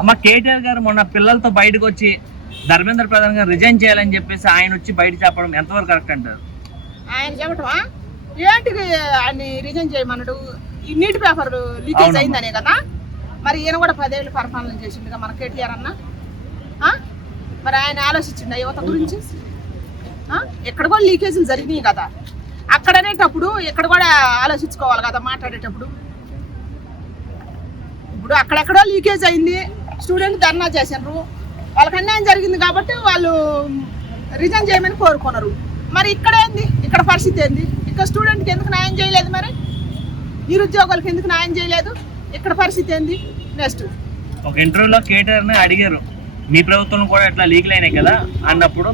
అమ్మ కేటీఆర్ గారు మొన్న పిల్లలతో బయటకు వచ్చి ధర్మేంద్ర ప్రధాన్ గారు రిజైన్ చేయాలని చెప్పేసి ఆయన వచ్చి బయట చెప్పడం ఎంతవరకు కరెక్ట్ అంటారు? ఆయన చెప్పటమా ఏంటికి ఆయన రిజైన్ చేయమన్నాడు? ఈ నీటి పేపర్ లీకేజ్ అయిందనే కదా. మరి ఈయన కూడా 10 ఏళ్ళు పరిపాలన చేసిండుగా మన కేటీఆర్ అన్న. మరి ఆయన ఆలోచించిండు యువత గురించి. ఎక్కడ కూడా లీకేజీలు జరిగినాయి కదా, అక్కడనేటప్పుడు ఇక్కడ కూడా ఆలోచించుకోవాలి కదా మాట్లాడేటప్పుడు. ఇప్పుడు అక్కడెక్కడో లీకేజ్ అయింది, స్టూడెంట్ ధర్నా చేసినారు, వాళ్ళకి అన్యాయం జరిగింది కాబట్టి వాళ్ళు రిజైన్ చేయమని కోరుకున్నారు. మరి ఇక్కడ ఏంది, ఇక్కడ పరిస్థితి ఏంది? ఇక్కడ స్టూడెంట్కి ఎందుకు న్యాయం చేయలేదు? మరి నిరుద్యోగులకు ఎందుకు న్యాయం చేయలేదు? ఇక్కడ పరిస్థితి ఏంది? నెక్స్ట్ ఒక ఇంటర్వ్యూలో కేటీఆర్ని అడిగారు, మీ ప్రభుత్వం కూడా ఇట్లా లీక్లు అయినాయి కదా అన్నప్పుడు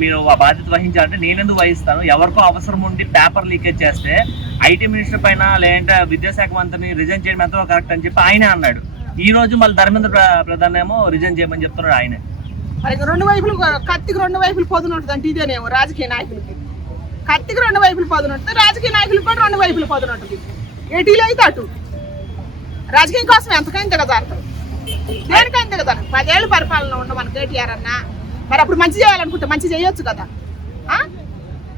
మీరు ఆ బాధ్యత వహించాలంటే నేనెందుకు వహిస్తాను, ఎవరికో అవసరం ఉండి పేపర్ లీకేజ్ చేస్తే ఐటీ మినిస్టర్ పైన లేదంటే విద్యాశాఖ మంత్రిని రిజైన్ చేయడం ఎంతో కరెక్ట్ అని చెప్పి ఆయనే అన్నాడు. ఈ రోజు మళ్ళీ ధర్మేంద్ర ప్రధాన్ ఏమో రిజైన్ చేయమని చెప్తున్నాడు ఆయనే. మరి రెండు వైపులు కత్తికి రెండు వైపులు పొదునుంటుంది అంటే ఇదేనేమో రాజకీయ నాయకులకి. కత్తికి రెండు వైపులు పొదునుంటుంది, రాజకీయ నాయకులకు కూడా రెండు వైపులు పొదునుంటుంది. ఏటీలో అయితే అటు రాజకీయం కోసం ఎంతకైనా దిగజారుతారు, దేనికైనా దిగజారు. 10 ఏళ్ళు పరిపాలన ఉండవు మన కేటీఆర్ అన్న. మరి అప్పుడు మంచి చేయాలనుకుంటే మంచి చేయొచ్చు కదా.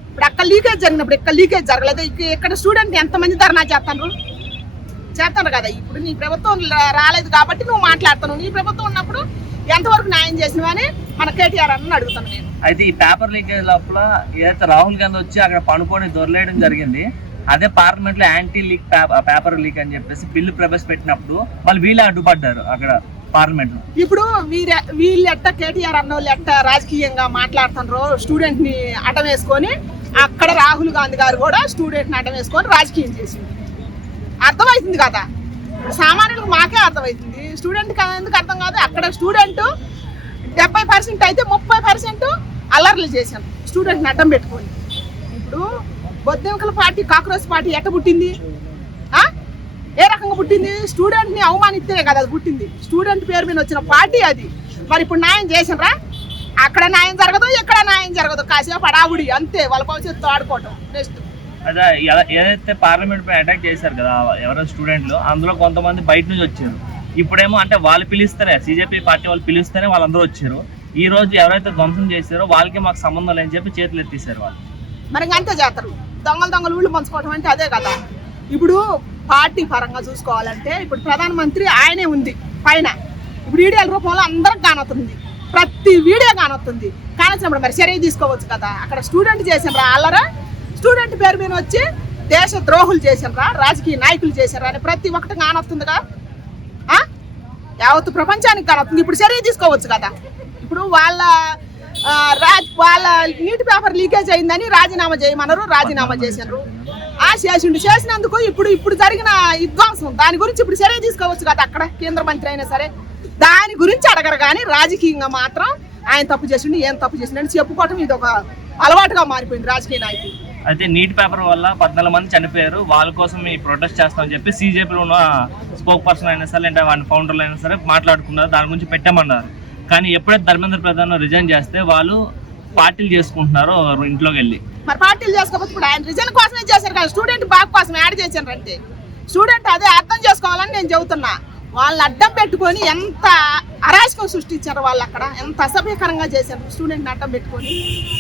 ఇప్పుడు అక్కడ లీకేజ్ జరిగినప్పుడు ఇక్కడ లీకేజ్ జరగలేదు, ఇక్కడ స్టూడెంట్ ఎంతమంది ధర్నా చేస్తాను కదా. ఇప్పుడు నీ ప్రభుత్వం రాలేదు కాబట్టి నువ్వు మాట్లాడుతున్నావు, నీ ప్రభుత్వం ఉన్నప్పుడు ఎంతవరకు న్యాయం చేసినవి అని మన కేటీఆర్ అన్న అడుగుతాను నేను. అయితే ఈ పేపర్ లీకేజ్ లోపల ఏదైతే రాహుల్ గాంధీ వచ్చి అక్కడ పనుకొని దొరలేయడం జరిగింది, అదే పార్లమెంట్ లో యాంటీ లీక్ పేపర్ లీక్ అని చెప్పేసి బిల్లు ప్రవేశపెట్టినప్పుడు వాళ్ళు వీళ్ళే అడ్డుపడ్డారు అక్కడ పార్లమెంట్ లో. ఇప్పుడు వీళ్ళు ఎట్ట కేటీఆర్ అన్న వాళ్ళు ఎట్ట రాజకీయంగా మాట్లాడుతున్నారు, స్టూడెంట్ ని అడ్డం వేసుకొని, అక్కడ రాహుల్ గాంధీ గారు కూడా స్టూడెంట్ ని అడ్డం వేసుకొని రాజకీయం చేసింది. అర్థమవుతుంది కదా, సామాన్యులకు మాకే అర్థమవుతుంది, స్టూడెంట్ ఎందుకు అర్థం కాదు? అక్కడ స్టూడెంట్ 70% అయితే 30% అల్లర్లు చేశాను స్టూడెంట్ ని అడ్డం పెట్టుకొని. ఇప్పుడు బొద్దెంకల పార్టీ, కాక్రోచ్ పార్టీ ఎట్ట పుట్టింది? ఏ రకంగా పుట్టింది? స్టూడెంట్ ని అవమానిస్తేనే కదా అది పుట్టింది. స్టూడెంట్ పేరు మీద వచ్చిన పార్టీ అది. మరి ఇప్పుడు న్యాయం చేసినరా? అక్కడ న్యాయం జరగదు, ఇక్కడ న్యాయం జరగదు, కాసేపు అడావుడి అంతే, వాళ్ళ భవిష్యత్తు ఆడుకోవటం. నెక్స్ట్ అదే ఏదైతే పార్లమెంట్ పై అటాక్ చేశారు కదా ఎవరో స్టూడెంట్లు, అందులో కొంతమంది బయట నుంచి వచ్చారు. ఇప్పుడేమో అంటే వాళ్ళు పిలుస్తారే, సిజేపీ పార్టీ వాళ్ళు పిలుస్తేనే వాళ్ళందరూ వచ్చారు. ఈ రోజు ఎవరైతే ధ్వంసం చేశారో వాళ్ళకి మాకు సంబంధం లేని చెప్పి చేతులు ఎత్తేసారు వాళ్ళు. మరి అంతే చేస్తారు, దొంగలు ఊళ్ళు పంచుకోవటం అంటే అదే కదా. ఇప్పుడు పార్టీ పరంగా చూసుకోవాలంటే ఇప్పుడు ప్రధానమంత్రి ఆయనే ఉంది పైన. ఇప్పుడు వీడియోల రూపంలో అందరికి కానొస్తుంది, ప్రతి వీడియో కానొస్తుంది. కానొచ్చినప్పుడు మరి చర్య తీసుకోవచ్చు కదా. అక్కడ స్టూడెంట్ చేసినరా అల్లరా, స్టూడెంట్ పేరు మీద వచ్చి దేశ ద్రోహులు చేసినరా, రాజకీయ నాయకులు చేసినరా అని ప్రతి ఒక్కటి కానొస్తుందిగా, యావత్తు ప్రపంచానికి కానొస్తుంది. ఇప్పుడు చర్య తీసుకోవచ్చు కదా. ఇప్పుడు వాళ్ళ నీటి పేపర్ లీకేజ్ అయిందని రాజీనామా చేయమన్నారు, రాజీనామా చేసినారు. చేసినందుకు ఇప్పుడు జరిగిన విధ్వంసం దాని గురించి ఇప్పుడు చర్య తీసుకోవచ్చు కదా. అక్కడ కేంద్ర మంత్రి అయినా సరే దాని గురించి అడగరు, కానీ రాజకీయంగా మాత్రం ఆయన తప్పు చేసిండు, ఏం తప్పు చేసిండు చెప్పుకోవటం ఇది ఒక అలవాటుగా మారిపోయింది రాజకీయ నాయకులు. అయితే నీటి పేపర్ వల్ల 14 మంది చనిపోయారు, వాళ్ళ కోసం ఈ ప్రొటెస్ట్ చేస్తామని చెప్పి సిజేపీలో ఉన్న స్పోక్ పర్సన్ అయినా సరే అంటే వాళ్ళ ఫౌండర్లు అయినా సరే మాట్లాడుకున్నారు, దాని గురించి పెట్టామన్నారు. కానీ ఎప్పుడైతే ధర్మేంద్ర ప్రధాన్ రిజైన్ చేస్తే వాళ్ళు పార్టీలు చేసుకుంటున్నారు ఇంట్లోకి వెళ్ళి. మరి పార్టీలు చేసుకోకపోతే ఇప్పుడు ఆయన రిజైన్ కోసమే చేశారు కదా, స్టూడెంట్ బాగు కోసం యాడ్ చేశారు అంటే స్టూడెంట్ అదే అర్థం చేసుకోవాలని నేను చెబుతున్నా. వాళ్ళని అడ్డం పెట్టుకొని ఎంత అరాచకం సృష్టించారు వాళ్ళు, అక్కడ ఎంత అసభ్యకరంగా చేశారు స్టూడెంట్ని అడ్డం పెట్టుకొని.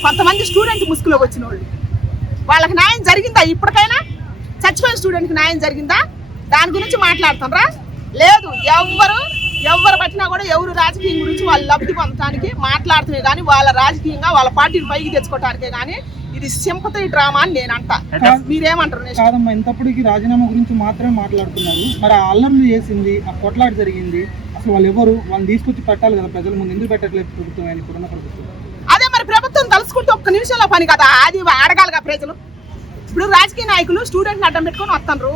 కొంతమంది స్టూడెంట్ ముసుగులోకి వచ్చిన వాళ్ళు, వాళ్ళకి న్యాయం జరిగిందా? ఇప్పటికైనా చచ్చిపోయిన స్టూడెంట్కి న్యాయం జరిగిందా? దాని గురించి మాట్లాడుతున్నారా? లేదు. ఎవరు పట్టినా కూడా ఎవరు రాజకీయం గురించి వాళ్ళు లబ్ధి పొందడానికి మాట్లాడుతున్నాయి, కానీ వాళ్ళ రాజకీయంగా వాళ్ళ పార్టీని పైకి తెచ్చుకోవటానికే. కానీ ఇది సింపతి డ్రామా అని నేను అంటా. మీరేమంటారు? కాదమ్మా, ఇంతప్పటికి రాజీనామా గురించి మాత్రమే మాట్లాడుతున్నారు. మరి ఆ అల్లర్లు చేసింది, ఆ కొట్లాట జరిగింది, అసలు వాళ్ళు ఎవరు? వాళ్ళని తీసుకొచ్చి పెట్టాలి కదా ప్రజల ముందు. ఎందుకు పెట్టట్లేదు ప్రభుత్వం? ఆయన ఇప్పుడున్న ప్రభుత్వం అదే మరి ప్రభుత్వం తలుసుకుంటే ఒక్క నిమిషంలో పని కదా, అది అడగాలిగా ప్రజలు. ఇప్పుడు రాజకీయ నాయకులు స్టూడెంట్ని అడ్డం పెట్టుకొని వస్తున్నారు,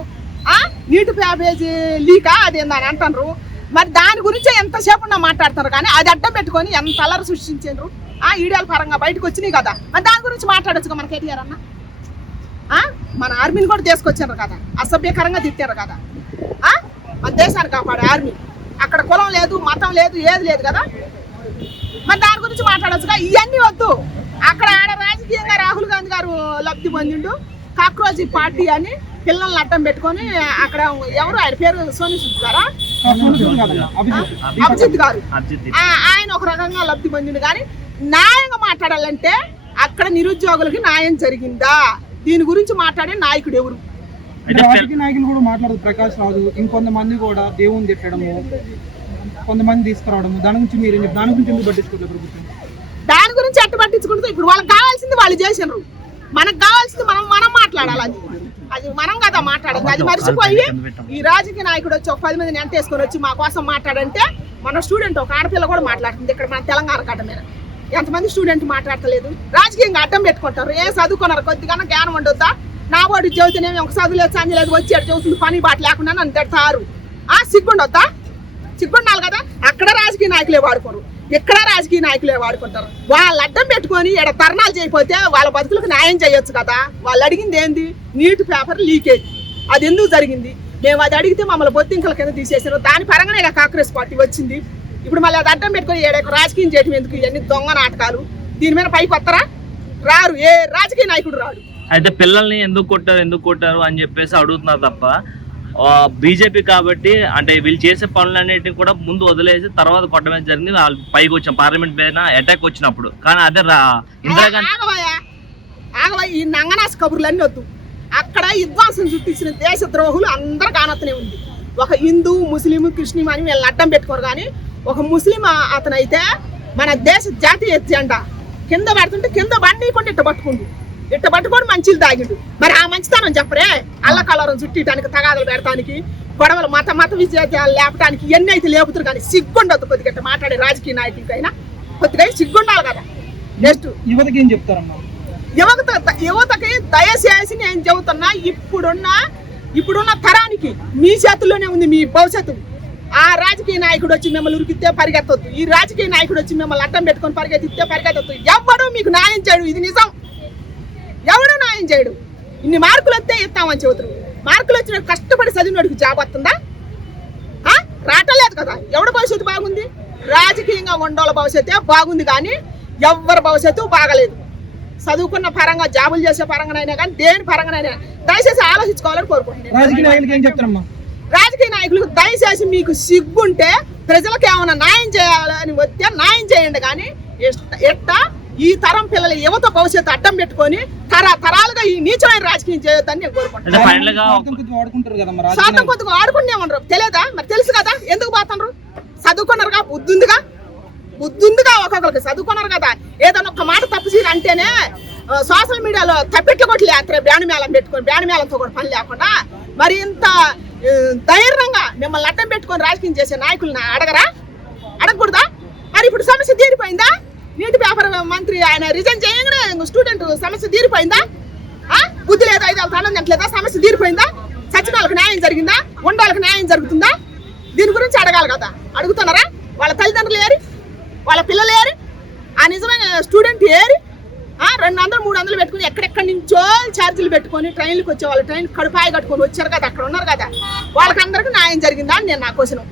నీటి ప్యాకేజీ లీకా అది ఏందని అంటున్నారు. మరి దాని గురించే ఎంతసేపు మాట్లాడతారు, కానీ అది అడ్డం పెట్టుకొని ఎంత అల్లరి సృష్టించారు. ఈడియాల పరంగా బయటకు వచ్చినాయి కదా, మరి దాని గురించి మాట్లాడచ్చు మన కేటీఆర్ అన్న. మన ఆర్మీని కూడా తీసుకొచ్చారు కదా, అసభ్యకరంగా తిట్టారు కదా. మన దేశాన్ని కాపాడే ఆర్మీ, అక్కడ కులం లేదు, మతం లేదు, ఏది లేదు కదా. మరి దాని గురించి మాట్లాడచ్చుగా. ఇవన్నీ వద్దు. అక్కడ రాజకీయంగా రాహుల్ గాంధీ గారు లబ్ధి పొందిండు, కాక్రోచ్ పార్టీ అని పిల్లల్ని అడ్డం పెట్టుకొని అక్కడ ఎవరు ఆయన పేరు సోని సుద్ గారా అభిజిత్ గారు అభిజిత్ ఆయన ఒక రకంగా లబ్ధి పొందింది. కానీ న్యాయంగా మాట్లాడాలంటే అక్కడ నిరుద్యోగులకి న్యాయం జరిగిందా, దీని గురించి మాట్లాడే నాయకుడు ఎవరు? రాజకీయ నాయకులు కూడా మాట్లాడదు. ప్రకాష్ రాజు ఇంకొంతమంది కూడా దేవుని తిట్టడము, కొంతమంది తీసుకురావడము, దాని గురించి మీరు దాని గురించి ఎందుకు పట్టించుకోలేదు ప్రభుత్వం? దాని గురించి ఎట్ట పట్టించుకుంటుంది? ఇప్పుడు వాళ్ళకి కావాల్సింది వాళ్ళు చేసినారు, మనకు కావాల్సింది మనం మాట్లాడాలి. అది మనం కదా మాట్లాడదు. అది మర్చిపోయి ఈ రాజకీయ నాయకుడు వచ్చి ఒక 10 మందిని ఎంటేసుకొని వచ్చి మా కోసం మాట్లాడంటే మన స్టూడెంట్ ఒక ఆడపిల్ల కూడా మాట్లాడుతుంది. ఇక్కడ మన తెలంగాణ గడ్డ మీద ఎంతమంది స్టూడెంట్ మాట్లాడతలేదు? రాజకీయంగా అడ్డం పెట్టుకుంటారు. ఏ చదువుకున్నారు, కొద్దిగా జ్ఞానం ఉండొద్దా? నా వాడు చదువుతూనేమి ఒక చదువు లేదు, సంజ లేదు, వచ్చి అటు చదువుతుంది, పని బాట లేకుండా నన్ను తిడతారు. సిగ్గుండొద్దా? సిగ్గుండాలి కదా. అక్కడ రాజకీయ నాయకులే వాడుకోరు, ఇక్కడ రాజకీయ నాయకులే వాడుకుంటారు. వాళ్ళు అడ్డం పెట్టుకొని ఇక్కడ ధర్నాలు చేయకపోతే వాళ్ళ బతుకులకు న్యాయం చేయొచ్చు కదా. వాళ్ళు అడిగింది ఏంది? Neat paper leakage. అది ఎందుకు జరిగింది? మేము అది అడిగితే మమ్మల్ని బొత్తింకల కింద తీసేసారు. దాని పరంగానే కాంగ్రెస్ పార్టీ వచ్చింది. ఇప్పుడు మళ్ళీ అది అడ్డం పెట్టుకొని ఏడొక రాజకీయం చేయడం ఎందుకు? ఇవన్నీ దొంగ నాటకాలు. దీని మీద పైకి వస్తారా? రారు, ఏ రాజకీయ నాయకుడు రాడు. అయితే పిల్లల్ని ఎందుకు కొట్టారు అని చెప్పేసి అడుగుతున్నారు తప్ప బీజేపీ కాబట్టి అంటే వీళ్ళు చేసే పనులన్నిటిని కూడా ముందు వదిలేసి తర్వాత కొట్టమే జరిగింది. వాళ్ళు పైకి వచ్చాం పార్లమెంట్ పైన అటాక్ వచ్చినప్పుడు. కానీ అదే ఇందిరాగాంధీ ఆగవా, ఈ నంగనాశ కబుర్లన్నీ వద్దు. అక్కడ విధ్వంసం చుట్టించిన దేశ ద్రోహులు అందరూ కానతనే ఉంది. ఒక హిందూ, ముస్లిం, క్రిస్టియన్ అని వీళ్ళని అడ్డం పెట్టుకోరు. కానీ ఒక ముస్లిం అతనైతే మన దేశ జాతీయ జెండా కింద పెడుతుంటే కింద బండికుండా ఇట్ట పట్టుకొని మంచిలు తాగిండు. మరి ఆ మంచితనం చెప్పరే? అల్ల కలరం చుట్టిటానికి, తగాదలు పెడతానికి, గొడవలు మత విజయాలు లేపడానికి ఇవన్నీ అయితే లేపుతారు. కానీ సిగ్గుండదు కొద్దిగా మాట్లాడే రాజకీయ నాయకులకైనా కొద్దిగా సిగ్గుండాలి కదా. నెక్స్ట్ యువతకి ఏం చెప్తారమ్మా? యువతకి దయచేసి నేను చెబుతున్నా, ఇప్పుడున్న తరానికి మీ చేతుల్లోనే ఉంది మీ భవిష్యత్తు. ఆ రాజకీయ నాయకుడు వచ్చి మిమ్మల్ని ఉరికితే పరిగెత్తొద్దు, ఈ రాజకీయ నాయకుడు వచ్చి మిమ్మల్ని అడ్డం పెట్టుకొని పరిగెత్తితే పరిగెత్తొద్దు. ఎవ్వడూ మీకు న్యాయం చేయడు, ఇది నిజం. ఎవడు న్యాయం చేయడు. ఇన్ని మార్కులు వస్తే ఇస్తామని చెబుతారు. మార్కులు వచ్చిన కష్టపడి చదివినోడికి జాబ్ వస్తుందా? రావట్లేదు కదా. ఎవడి భవిష్యత్తు బాగుంది? రాజకీయంగా ఉండోళ్ళ భవిష్యత్తే బాగుంది, కానీ ఎవరి భవిష్యత్తు బాగలేదు. చదువుకున్న పరంగా, జాబులు చేసే పరంగానైనా కానీ దేని పరంగానైనా దయచేసి ఆలోచించుకోవాలని కోరుకుంటున్నాను. రాజకీయ నాయకులకి ఏం చెప్తారమ్మా? రాజకీయ నాయకులకు దయచేసి మీకు సిగ్గుంటే ప్రజలకు ఏమైనా న్యాయం చేయాలని వస్తే న్యాయం చేయండి. కానీ ఎట్టా ఈ తరం పిల్లల యువత భవిష్యత్తు అడ్డం పెట్టుకొని తరాలుగా ఈ నీచమైన రాజకీయం చేయొద్దని నేను కోరుకుంటున్నాను. శాతం కొద్దిగా ఆడుకునేమన్నారు తెలియదా? మరి తెలుసు కదా ఎందుకు పోతున్నారు? చదువుకున్నారుగా, బుద్ధుందిగా ఒక్కొక్కరికి చదువుకున్నారు కదా. ఏదైనా ఒక్క మాట తప్పు చేయాలి అంటేనే సోషల్ మీడియాలో తప్పెట్లు కొట్టి లేస్తారు. బ్యాండ్ మేళం పెట్టుకొని, బ్యాండ్ మేళంతో కూడా పని లేకుండా మరి ఇంత ధైర్యంగా మిమ్మల్ని అడ్డం పెట్టుకొని రాజకీయం చేసే నాయకులను అడగకూడదా? మరి ఇప్పుడు సమస్య తీరిపోయిందా? నీటి పేపర్ మంత్రి ఆయన రిజైన్ చేయగానే స్టూడెంట్ సమస్య తీరిపోయిందా? బుద్ధి లేదా? 5 ఏళ్ళ ఆనందం లేదా? సమస్య తీరిపోయిందా? సచిన వాళ్ళకి న్యాయం జరిగిందా? ఉండోళ్ళకి న్యాయం జరుగుతుందా? దీని గురించి అడగాలి కదా. అడుగుతున్నారా? వాళ్ళ తల్లిదండ్రులు ఏరి, వాళ్ళ పిల్లలు ఏరి, ఆ నిజమైన స్టూడెంట్ ఏరి 200, 300 పెట్టుకుని ఎక్కడెక్కడి నుంచో ఛార్జీలు పెట్టుకొని ట్రైన్లకు వచ్చే వాళ్ళు ట్రైన్ కడుపాయి కట్టుకొని వచ్చారు కదా, అక్కడ ఉన్నారు కదా. వాళ్ళకందరికీ న్యాయం జరిగిందా అని నేను నా క్వశ్చన్.